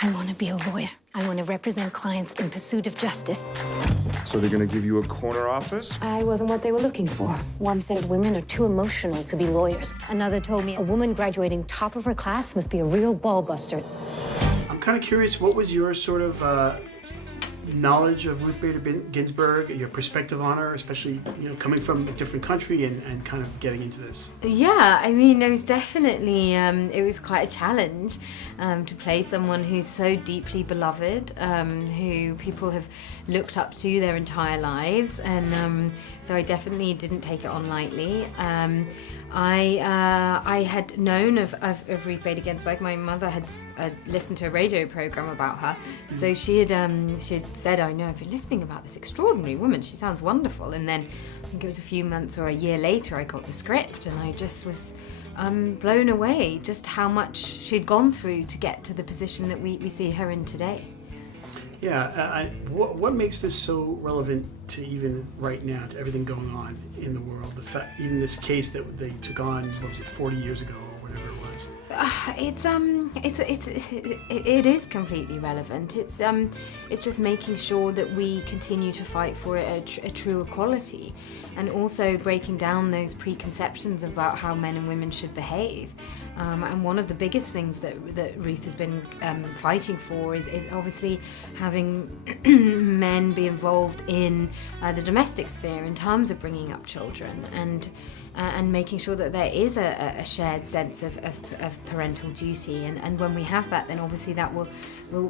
I want to be a lawyer. I want to represent clients in pursuit of justice. So they're gonna give you a corner office? I wasn't what they were looking for. One said women are too emotional to be lawyers. Another told me a woman graduating top of her class must be a real ball buster. I'm kind of curious, what was your sort of knowledge of Ruth Bader Ginsburg, your perspective on her, especially, you know, coming from a different country and kind of getting into this? Yeah, I mean, it was definitely, it was quite a challenge to play someone who's so deeply beloved, who people have looked up to their entire lives, and so I definitely didn't take it on lightly. I had known of Ruth Bader Ginsburg. My mother had listened to a radio program about her, so she had said, "I know, I've been listening about this extraordinary woman. She sounds wonderful." And then I think it was a few months or a year later, I got the script, and I just was blown away just how much she'd gone through to get to the position that we see her in today. Yeah, what makes this so relevant to even right now, to everything going on in the world? The fact, even this case that they took on, what was it, 40 years ago or whatever it was? It is completely relevant. It's just making sure that we continue to fight for a true equality, and also breaking down those preconceptions about how men and women should behave. And one of the biggest things that Ruth has been fighting for is obviously having men be involved in the domestic sphere in terms of bringing up children, and making sure that there is a shared sense of parental duty. And when we have that, then obviously that will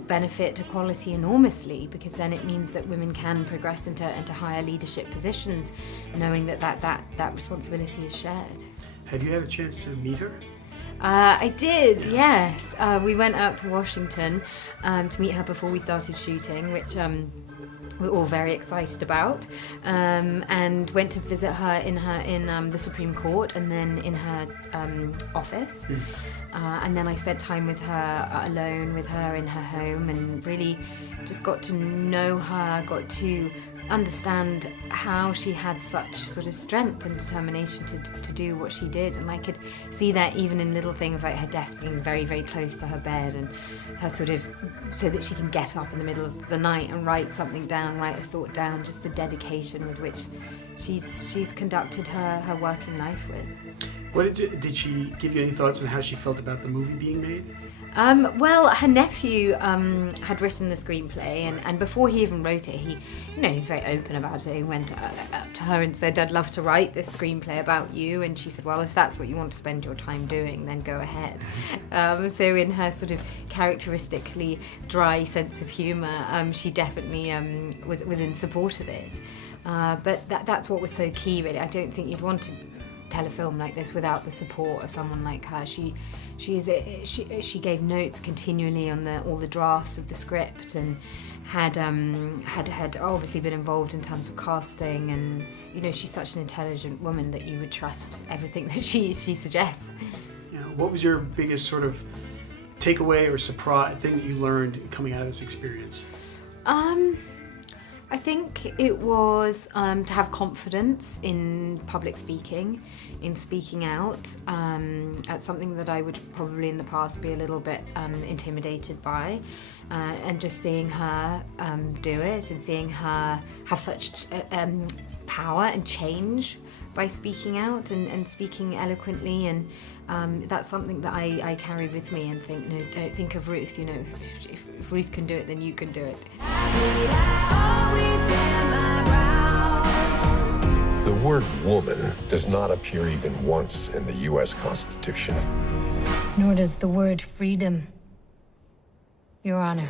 benefit equality enormously, because then it means that women can progress into higher leadership positions, knowing that responsibility is shared. Have you had a chance to meet her? I did, yes. We went out to Washington to meet her before we started shooting, which we're all very excited about, and went to visit her in the Supreme Court, and then in her office. And then I spent time with her, alone with her in her home, and really just got to know her, got to understand how she had such sort of strength and determination to do what she did. And I could see that even in little things like her desk being very, very close to her bed, and her sort of, so that she can get up in the middle of the night and write something down, write a thought down, just the dedication with which she's conducted her working life with. Did she give you any thoughts on how she felt about the movie being made? Well, her nephew had written the screenplay, and before he even wrote it, he was very open about it. He went up to her and said, "I'd love to write this screenplay about you," and she said, "Well, if that's what you want to spend your time doing, then go ahead." So in her sort of characteristically dry sense of humour, she definitely was in support of it. But that's what was so key, really. I don't think you'd want to tell a film like this without the support of someone like her. She gave notes continually on all the drafts of the script, and had obviously been involved in terms of casting, and she's such an intelligent woman that you would trust everything that she suggests. Yeah. What was your biggest sort of takeaway or surprise thing that you learned coming out of this experience? I think it was to have confidence in public speaking, in speaking out. That's something that I would probably in the past be a little bit intimidated by, and just seeing her do it, and seeing her have such power and change by speaking out and speaking eloquently, and that's something that I carry with me, and think, no, don't think of Ruth. If Ruth can do it, then you can do it. The word woman does not appear even once in the U.S. Constitution. Nor does the word freedom, Your Honor.